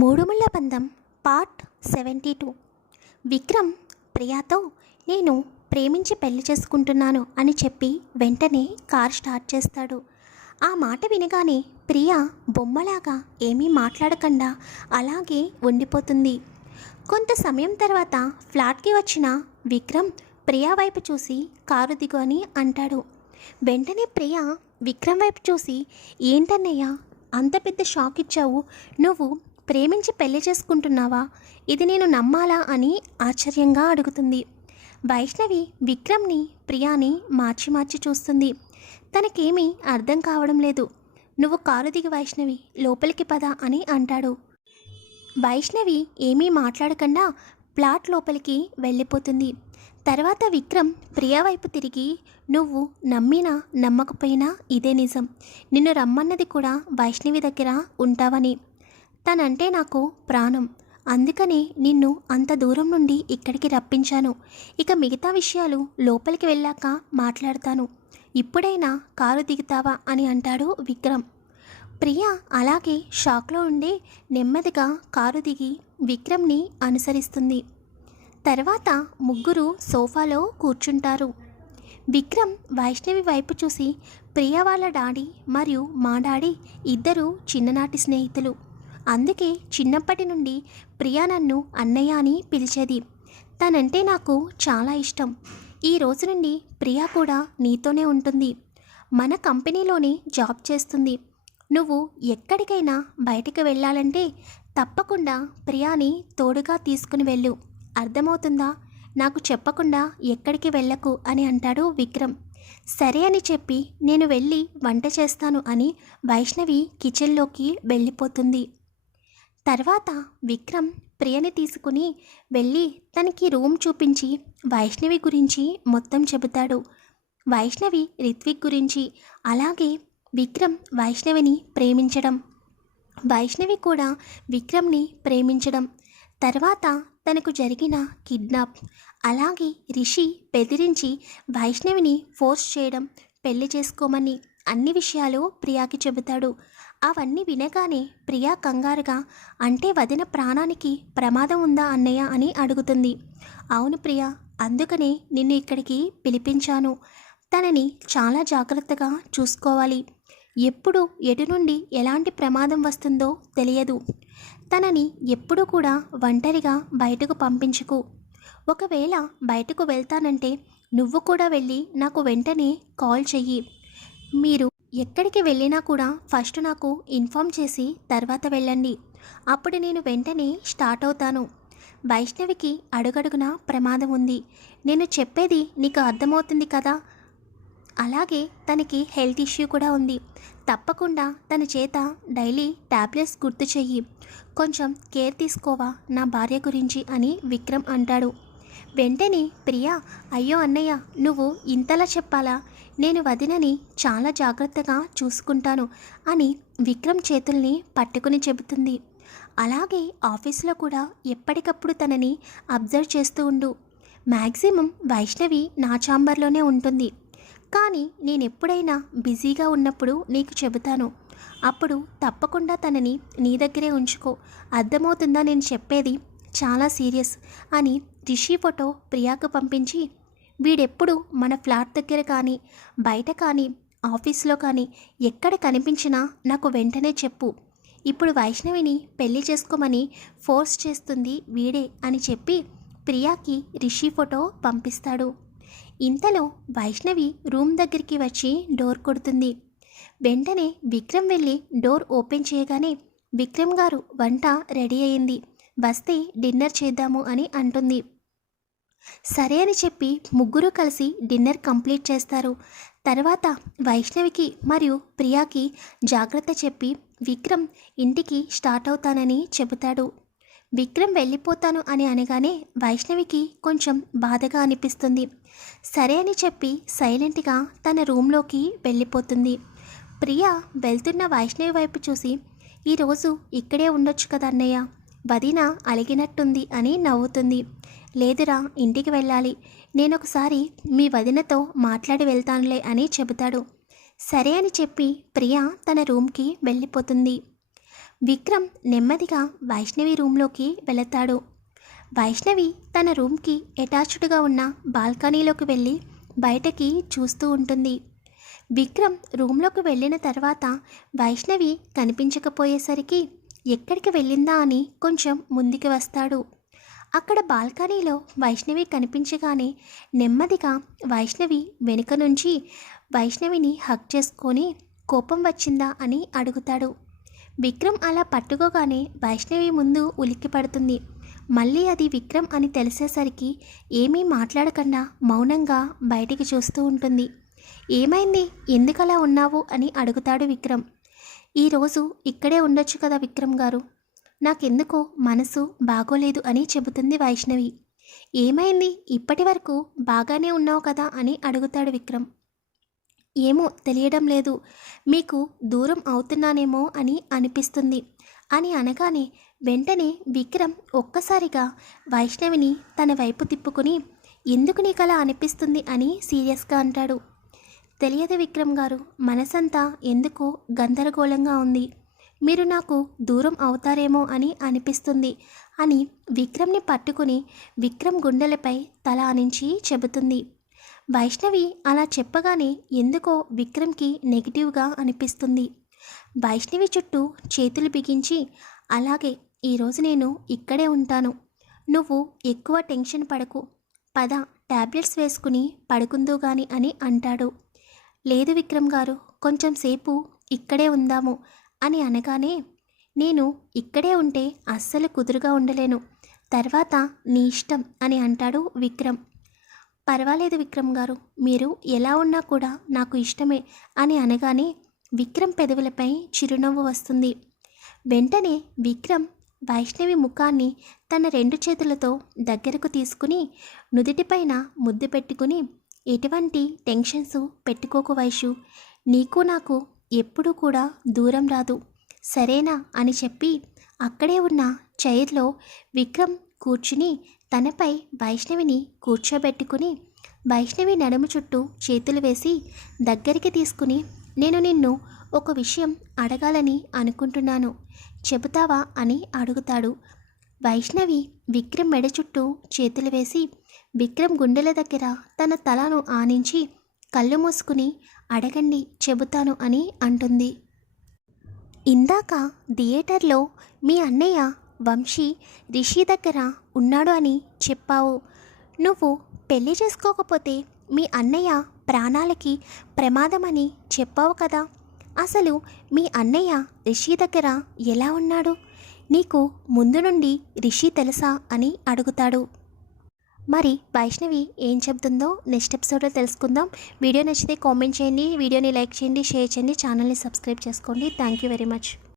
మూడుముళ్ళ బంధం పార్ట్ 72. విక్రమ్ ప్రియాతో నేను ప్రేమించి పెళ్లి చేసుకుంటున్నాను అని చెప్పి వెంటనే కార్ స్టార్ట్ చేస్తాడు. ఆ మాట వినగానే ప్రియా బొమ్మలాగా ఏమీ మాట్లాడకుండా అలాగే ఉండిపోతుంది. కొంత సమయం తర్వాత ఫ్లాట్కి వచ్చిన విక్రమ్ ప్రియా వైపు చూసి కారు దిగు అని అంటాడు. వెంటనే ప్రియా విక్రమ్ వైపు చూసి, ఏంటన్నయ్య అంత పెద్ద షాక్ ఇచ్చావు, నువ్వు ప్రేమించి పెళ్లి చేసుకుంటున్నావా, ఇది నేను నమ్మాలా అని ఆశ్చర్యంగా అడుగుతుంది. వైష్ణవి విక్రమ్ని ప్రియాని మార్చి మార్చి చూస్తుంది. తనకేమీ అర్థం కావడం లేదు. నువ్వు కారు దిగి వైష్ణవి, లోపలికి పద అని అంటాడు. వైష్ణవి ఏమీ మాట్లాడకుండా ప్లాట్ లోపలికి వెళ్ళిపోతుంది. తర్వాత విక్రమ్ ప్రియా వైపు తిరిగి, నువ్వు నమ్మినా నమ్మకపోయినా ఇదే నిజం, నిన్ను రమ్మన్నది కూడా వైష్ణవి దగ్గర ఉంటావని. తనంటే నాకు ప్రాణం, అందుకనే నిన్ను అంత దూరం నుండి ఇక్కడికి రప్పించాను. ఇక మిగతా విషయాలు లోపలికి వెళ్ళాక మాట్లాడతాను, ఇప్పుడైనా కారు దిగుతావా అని అంటాడు విక్రమ్. ప్రియా అలాగే షాక్లో ఉండి నెమ్మదిగా కారు దిగి విక్రమ్ని అనుసరిస్తుంది. తర్వాత ముగ్గురు సోఫాలో కూర్చుంటారు. విక్రమ్ వైష్ణవి వైపు చూసి, ప్రియా వాళ్ళ డాడీ మరియు మా డాడీ ఇద్దరు చిన్ననాటి స్నేహితులు, అందుకే చిన్నప్పటి నుండి ప్రియా నన్ను అన్నయ్య అని పిలిచేది. తనంటే నాకు చాలా ఇష్టం. ఈ రోజు నుండి ప్రియా కూడా నీతోనే ఉంటుంది, మన కంపెనీలోనే జాబ్ చేస్తుంది. నువ్వు ఎక్కడికైనా బయటకు వెళ్ళాలంటే తప్పకుండా ప్రియాని తోడుగా తీసుకుని వెళ్ళు, అర్థమవుతుందా, నాకు చెప్పకుండా ఎక్కడికి వెళ్ళకు అని అంటాడు విక్రమ్. సరే అని చెప్పి నేను వెళ్ళి వంట చేస్తాను అని వైష్ణవి కిచెన్లోకి వెళ్ళిపోతుంది. తర్వాత విక్రమ్ ప్రియని తీసుకుని వెళ్ళి తనకి రూమ్ చూపించి వైష్ణవి గురించి మొత్తం చెబుతాడు. వైష్ణవి రిత్విక్ గురించి, అలాగే విక్రమ్ వైష్ణవిని ప్రేమించడం, వైష్ణవి కూడా విక్రమ్ని ప్రేమించడం, తర్వాత తనకు జరిగిన కిడ్నాప్, అలాగే రిషి బెదిరించి వైష్ణవిని ఫోర్స్ చేయడం, పెళ్లి చేసుకోమని అన్ని విషయాలు ప్రియాకి చెబుతాడు. అవన్నీ వినగానే ప్రియా కంగారుగా, అంటే వదిన ప్రాణానికి ప్రమాదం ఉందా అన్నయ్య అని అడుగుతుంది. అవును ప్రియా, అందుకనే నిన్ను ఇక్కడికి పిలిపించాను. తనని చాలా జాగ్రత్తగా చూసుకోవాలి. ఎప్పుడు ఎటు నుండి ఎలాంటి ప్రమాదం వస్తుందో తెలియదు. తనని ఎప్పుడూ కూడా ఒంటరిగా బయటకు పంపించుకు. ఒకవేళ బయటకు వెళ్తానంటే నువ్వు కూడా వెళ్ళి నాకు వెంటనే కాల్ చెయ్యి. మీరు ఎక్కడికి వెళ్ళినా కూడా ఫస్ట్ నాకు ఇన్ఫామ్ చేసి తర్వాత వెళ్ళండి, అప్పుడు నేను వెంటనే స్టార్ట్ అవుతాను. వైష్ణవికి అడుగడుగున ప్రమాదం ఉంది, నేను చెప్పేది నీకు అర్థమవుతుంది కదా. అలాగే తనకి హెల్త్ ఇష్యూ కూడా ఉంది, తప్పకుండా తన చేత డైలీ ట్యాబ్లెట్స్ గుర్తు చెయ్యి, కొంచెం కేర్ తీసుకోవా నా భార్య గురించి అని విక్రమ్ అంటాడు. వెంటనే ప్రియా, అయ్యో అన్నయ్య నువ్వు ఇంతలా చెప్పాలా, నేను వదినని చాలా జాగ్రత్తగా చూసుకుంటాను అని విక్రమ్ చేతుల్ని పట్టుకుని చెబుతుంది. అలాగే ఆఫీస్లో కూడా ఎప్పటికప్పుడు తనని అబ్జర్వ్ చేస్తూ ఉండు. మ్యాక్సిమం వైష్ణవి నా ఛాంబర్లోనే ఉంటుంది, కానీ నేను ఎప్పుడైనా బిజీగా ఉన్నప్పుడు నీకు చెబుతాను, అప్పుడు తప్పకుండా తనని నీ దగ్గరే ఉంచుకో, అర్థమవుతుందా నేను చెప్పేది, చాలా సీరియస్ అని రిషి ఫోటో ప్రియాకు పంపించి, వీడెప్పుడు మన ఫ్లాట్ దగ్గర కానీ బయట కానీ ఆఫీస్లో కానీ ఎక్కడ కనిపించినా నాకు వెంటనే చెప్పు, ఇప్పుడు వైష్ణవిని పెళ్లి చేసుకోమని ఫోర్స్ చేస్తుంది వీడే అని చెప్పి ప్రియాకి రిషి ఫోటో పంపిస్తాడు. ఇంతలో వైష్ణవి రూమ్ దగ్గరికి వచ్చి డోర్ కొడుతుంది. వెంటనే విక్రమ్ వెళ్ళి డోర్ ఓపెన్ చేయగానే, విక్రమ్ గారు వంట రెడీ అయింది, వస్తే డిన్నర్ చేద్దాము అని అంటుంది. సరే అని చెప్పి ముగ్గురు కలిసి డిన్నర్ కంప్లీట్ చేస్తారు. తర్వాత వైష్ణవికి మరియు ప్రియాకి జాగ్రత్త చెప్పి విక్రమ్ ఇంటికి స్టార్ట్ అవుతానని చెబుతాడు. విక్రమ్ వెళ్ళిపోతాను అని అనగానే వైష్ణవికి కొంచెం బాధగా అనిపిస్తుంది. సరే అని చెప్పి సైలెంట్గా తన రూమ్లోకి వెళ్ళిపోతుంది. ప్రియా వెళ్తున్న వైష్ణవి వైపు చూసి, ఈరోజు ఇక్కడే ఉండొచ్చు కదా అన్నయ్య, వదిన అలిగినట్టుంది అని నవ్వుతుంది. లేదురా, ఇంటికి వెళ్ళాలి, నేనొకసారి మీ వదినతో మాట్లాడి వెళ్తానులే అని చెబుతాడు. సరే అని చెప్పి ప్రియా తన రూమ్కి వెళ్ళిపోతుంది. విక్రమ్ నెమ్మదిగా వైష్ణవి రూమ్లోకి వెళతాడు. వైష్ణవి తన రూమ్కి అటాచ్డ్గా ఉన్న బాల్కనీలోకి వెళ్ళి బయటకి చూస్తూ ఉంటుంది. విక్రమ్ రూమ్లోకి వెళ్ళిన తర్వాత వైష్ణవి కనిపించకపోయేసరికి ఎక్కడికి వెళ్ళిందా అని కొంచెం ముందుకు వస్తాడు. అక్కడ బాల్కనీలో వైష్ణవి కనిపించగానే నెమ్మదిగా వైష్ణవి వెనుక నుంచి వైష్ణవిని హగ్ చేసుకొని కోపం వచ్చిందా అని అడుగుతాడు. విక్రమ్ అలా పట్టుకోగానే వైష్ణవి ముందు ఉలిక్కి పడుతుంది. మళ్ళీ అది విక్రమ్ అని తెలిసేసరికి ఏమీ మాట్లాడకుండా మౌనంగా బయటికి చూస్తూ ఉంటుంది. ఏమైంది, ఎందుకలా ఉన్నావు అని అడుగుతాడు విక్రమ్. ఈరోజు ఇక్కడే ఉండొచ్చు కదా విక్రమ్ గారు, నాకెందుకో మనసు బాగోలేదు అని చెబుతుంది వైష్ణవి. ఏమైంది, ఇప్పటి వరకు బాగానే ఉన్నావు కదా అని అడుగుతాడు విక్రమ్. ఏమో తెలియడం లేదు, మీకు దూరం అవుతున్నానేమో అని అనిపిస్తుంది అని అనగానే వెంటనే విక్రమ్ ఒక్కసారిగా వైష్ణవిని తన వైపు తిప్పుకుని ఎందుకు నీకలా అనిపిస్తుంది అని సీరియస్గా అంటాడు. తెలియదు విక్రమ్ గారు, మనసంతా ఎందుకో గందరగోళంగా ఉంది, మీరు నాకు దూరం అవుతారేమో అని అనిపిస్తుంది అని విక్రమ్ని పట్టుకుని విక్రమ్ గుండెలపై తల ఆనించి చెబుతుంది. వైష్ణవి అలా చెప్పగానే ఎందుకో విక్రమ్కి నెగిటివ్గా అనిపిస్తుంది. వైష్ణవి చుట్టూ చేతులు బిగించి అలాగే ఈరోజు నేను ఇక్కడే ఉంటాను, నువ్వు ఎక్కువ టెన్షన్ పడకు, పద టాబ్లెట్స్ వేసుకుని పడుకుందో గాని అని అంటాడు. లేదు విక్రమ్ గారు, కొంచెం సేపు ఇక్కడే ఉందాము అని అనగానే నేను ఇక్కడే ఉంటే అస్సలు కుదురుగా ఉండలేను, తర్వాత నీ ఇష్టం అని అంటాడు విక్రమ్. పర్వాలేదు విక్రమ్ గారు, మీరు ఎలా ఉన్నా కూడా నాకు ఇష్టమే అని అనగానే విక్రమ్ పెదవులపై చిరునవ్వు వస్తుంది. వెంటనే విక్రమ్ వైష్ణవి ముఖాన్ని తన 2 చేతులతో దగ్గరకు తీసుకుని నుదిటిపైన ముద్దు పెట్టుకుని ఎటువంటి టెన్షన్స్ పెట్టుకోకు వైషు, నీకు నాకు ఎప్పుడూ కూడా దూరం రాదు సరేనా అని చెప్పి అక్కడే ఉన్న చైర్లో విక్రమ్ కూర్చుని తనపై వైష్ణవిని కూర్చోబెట్టుకుని వైష్ణవి నడుము చుట్టూ చేతులు వేసి దగ్గరికి తీసుకుని నేను నిన్ను ఒక విషయం అడగాలని అనుకుంటున్నాను, చెబుతావా అని అడుగుతాడు. వైష్ణవి విక్రమ్ మెడ చుట్టూ చేతులు వేసి విక్రమ్ గుండెల దగ్గర తన తలను ఆనించి కళ్ళు మూసుకుని అడగండి చెబుతాను అని అంటుంది. ఇందాక థియేటర్లో మీ అన్నయ్య వంశీ రిషి దగ్గర ఉన్నాడు అని చెప్పావు, నువ్వు పెళ్లి చేసుకోకపోతే మీ అన్నయ్య ప్రాణాలకి ప్రమాదమని చెప్పావు కదా, అసలు మీ అన్నయ్య రిషి దగ్గర ఎలా ఉన్నాడు, నీకు ముందు నుండి రిషి తెలుసా అని అడుగుతాడు. మరి వైష్ణవి ఏం చెబుతుందో నెక్స్ట్ ఎపిసోడ్లో తెలుసుకుందాం. వీడియో నచ్చితే కామెంట్ చేయండి, వీడియోని లైక్ చేయండి, షేర్ చేయండి, ఛానల్ని సబ్స్క్రైబ్ చేసుకోండి. Thank you very much.